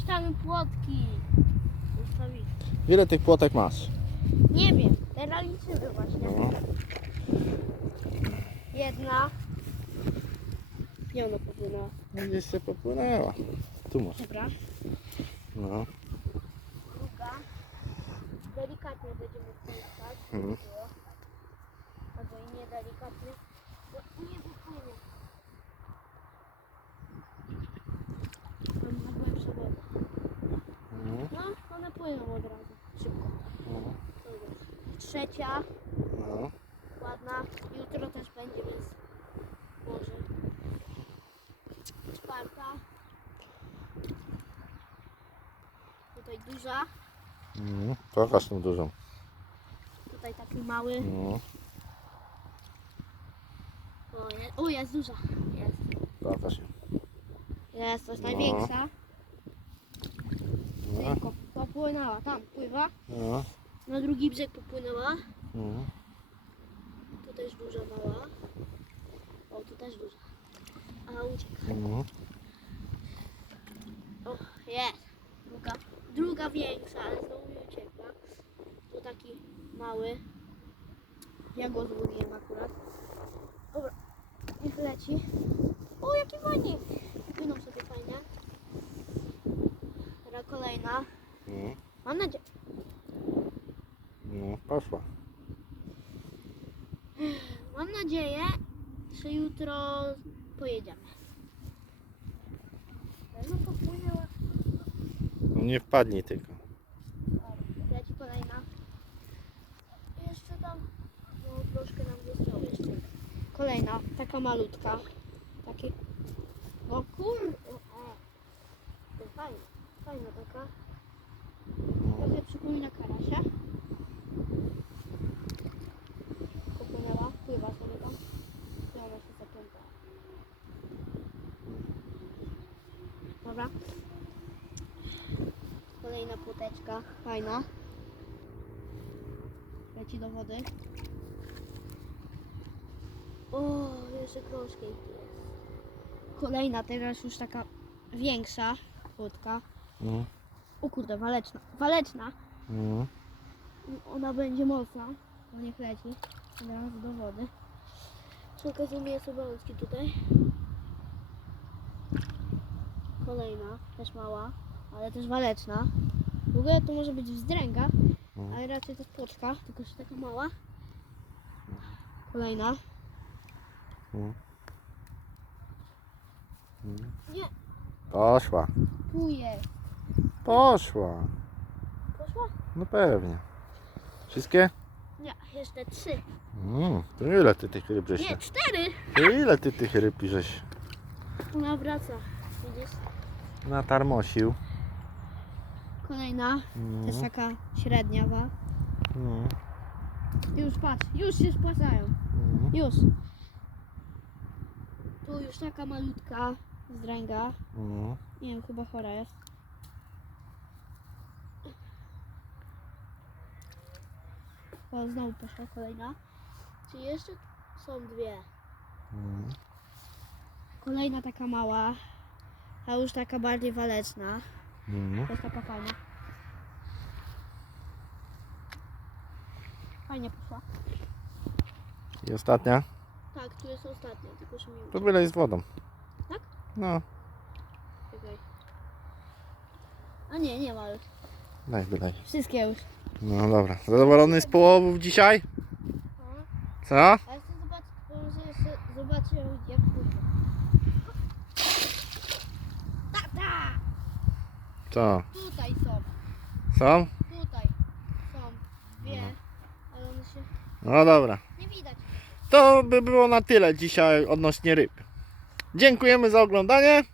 puszczamy płotki. Ustawić. Ile tych płotek masz? Nie wiem, teraz liczymy właśnie. No. Jedna. Gdzie ona popłynęła? No gdzieś się popłynęła. Tu masz. Dobra. No. Druga. Delikatnie będziemy wpuszczać. Mhm. Albo i nie delikatnie. Bo nie wypłynie. Tam na głębsze wody. No. No, one płyną od razu. Szybko. No. Trzecia. No. Ładna. Jutro też będzie, więc może. Czwarta. Tutaj duża. No. Pokaż tą dużą. Tutaj taki mały. No. O, jest, o, jest duża. Jest. Pokaż ją. Jest, to jest No. największa. Popłynęła. Tam pływa. No. Na drugi brzeg popłynęła. No. Tu też duża mała. O, tu też duża. A ucieka. No. O, jest. Druga, druga większa, ale znowu mi uciekła. Tu taki mały. Ja go złowiłem akurat. Dobra, niech leci. O, jaki fajnie. Płyną sobie fajnie. Teraz kolejna. No. Mam nadzieję. No. Poszła. Mam nadzieję, że jutro pojedziemy. No popłynęła. No nie wpadnij tylko. Leci kolejna. Jeszcze tam, no troszkę nam zostało jeszcze. Kolejna, taka malutka. Taki, o kur... O. To Fajna, fajna taka. Trochę przypomina karasia. Popłynęła, pływa sobie tam. I ona się zaplątała. Dobra. Kolejna płoteczka, fajna. Leci do wody. O, jeszcze krążki jest. Kolejna, teraz już taka większa płotka. No. O kurde, waleczna. Waleczna. No. Ona będzie mocna. No niech leci. Od razu do wody. Zumie sobie wąski tutaj. Kolejna, też mała, ale też waleczna. W ogóle to może być wzdręga, No. ale raczej to jest płoczka, tylko że taka mała. Kolejna. No. Nie, Poszła. tu jest. Poszła. No pewnie. Wszystkie? Nie, jeszcze trzy. Mm, to ile ty tych ryb żeś? Nie, cztery. To ile ty tych ryb żeś Ona wraca. Widzisz? natarmosił? Kolejna, No. też taka średniawa. No. Już patrz, już się spłacają. No. Już. Tu już taka malutka zdręga. No. Nie wiem, chyba chora jest. O, znowu poszła kolejna. Czy jeszcze są dwie? No. Kolejna taka mała, a już taka bardziej waleczna. No. To jest taka fajna. Fajnie poszła. I ostatnia? Tak, tu jest ostatnia, tylko że mi To byle z wodą. Tak? No, Czekaj. A nie, nie ma już. daj, byle. Wszystkie już. No dobra. Zadowolony z połowów dzisiaj? Co? A chcę zobaczyć, może jeszcze zobaczę jak. Tata! Co? Tutaj są, Są? tutaj są dwie, ale one się No dobra. nie widać. To by było na tyle dzisiaj odnośnie ryb. Dziękujemy za oglądanie.